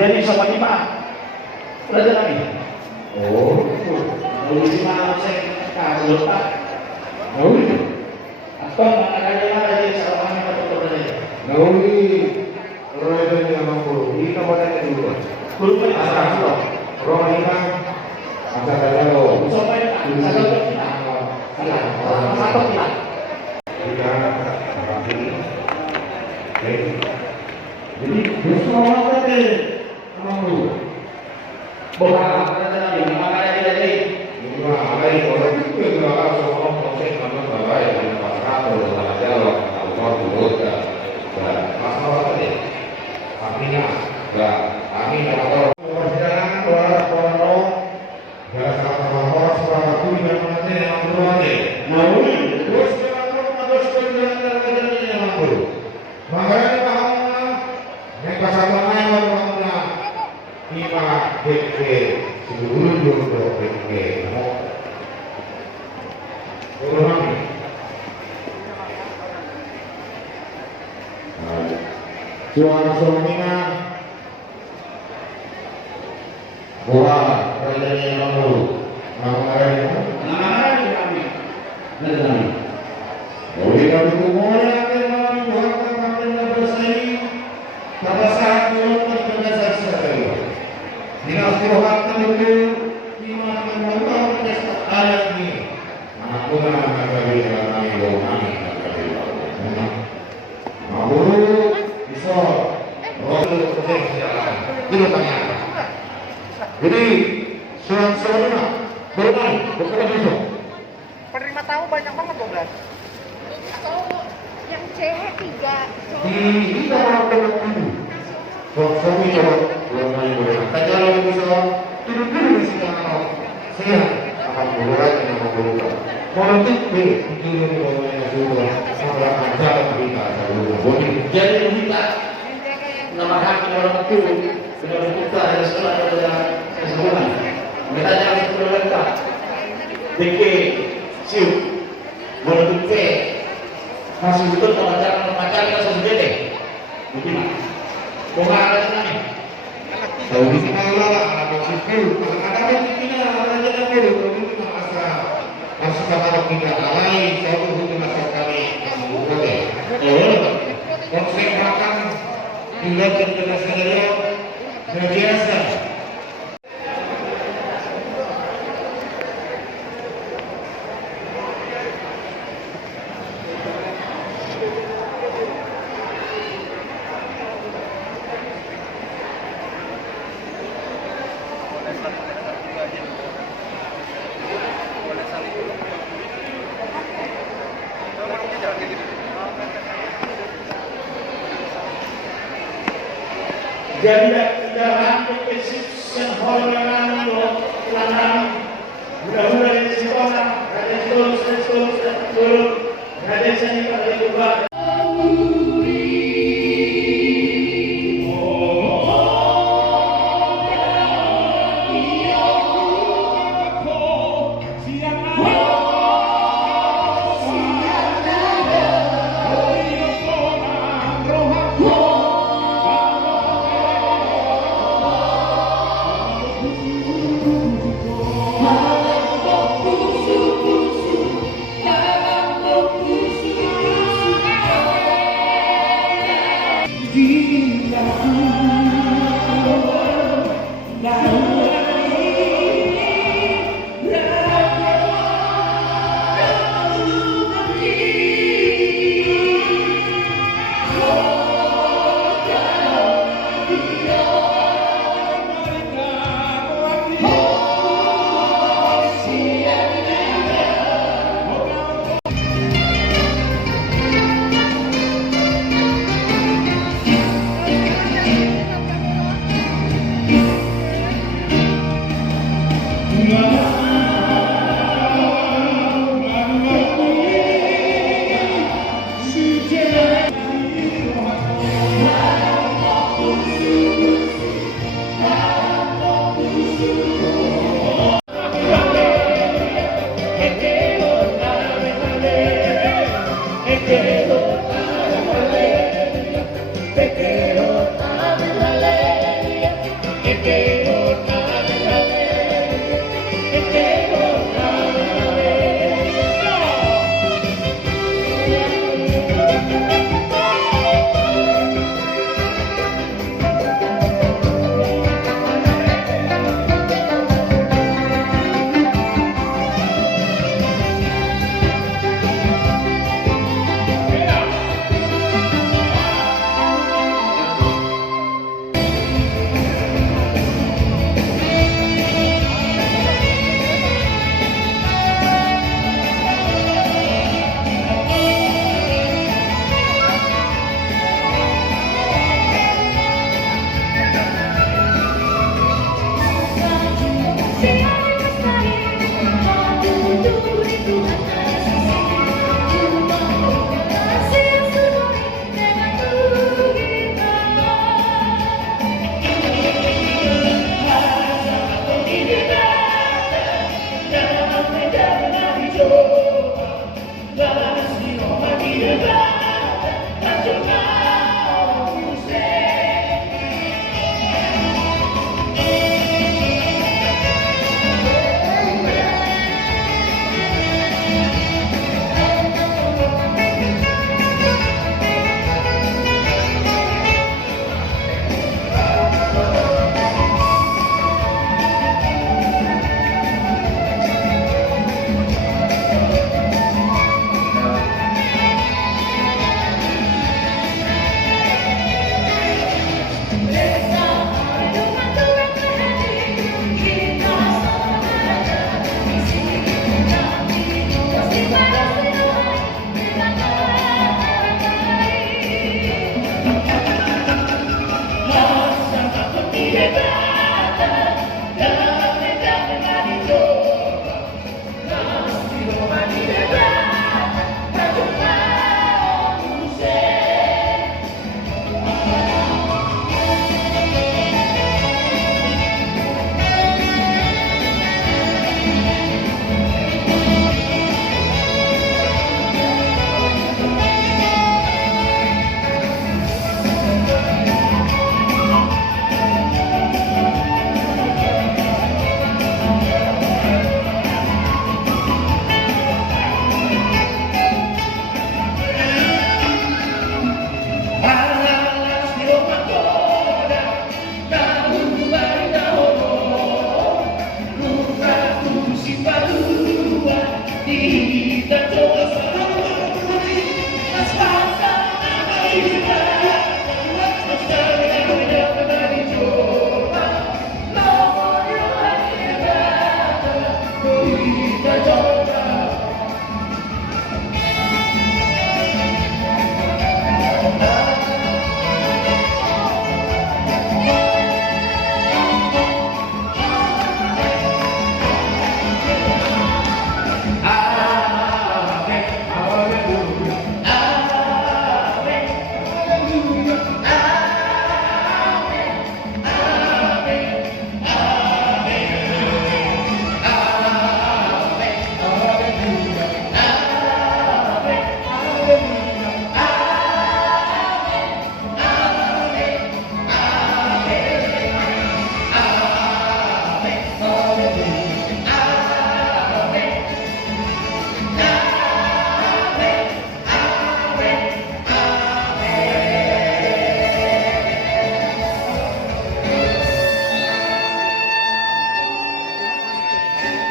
Jadi sama lima, belajar lagi. Oh, lalu lima saya kalau tak, lalu apa mana jadi sama lima atau belajar? Lalu orang yang mampu, kita pada dulu. Kurang asal orang lima, asal kalau sampai asal kita, satu kita. Jadi justru orang tadi mampu. Bola ada lagi, makanya jadi. Cuma ada yang orang itu kalau seorang proses nama bapak yang masyarakat bertanggung jawab, tahu turut dan masalah tadi. Artinya, kami kalau perjalanan orang jangan salah orang seorang itu yang nanti yang berani. Namun terus terus perjalanan yang mampu. Makanya paham yang pasangan yang mampunya lima DP seluruh jodoh DP orang suara suaminya bola kerajaan yang mampu namanya kami. boleh kami kumulkan kami buatkan kami yang bersaing pada saat turun ke sekali dengan istirahatkan itu lima mengulang pesta ayat ini makuna kami kami kami mampu bisa roda jalan itu tanya jadi seorang bermain berkata bisa Penerima tahu banyak banget 12. Yang cewek 3. di dalam itu suami cowok bermain bola saja kalau bisa duduk di sini saya akan berbuat yang membutuhkan politik B itu yang sudah sangat ajar kita boleh Jadi kita nama hak orang itu dengan kita yang sekolah adalah seseorang. Kita jangan berlengkap. DK siu boleh P masih betul kalau jangan pacar kita sendiri. Bagaimana? Bunga ada sana. tahu di sini lah anak sipil ada yang kita ada yang boleh itu masa kalau kita alai saya itu masa kali boleh konsep makan dilihat dan saya biasa Jadi tidak hampir kesuksesan orang yang mudah-mudahan dari sekolah, dari sekolah, dari sini pada juga.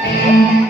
Iya.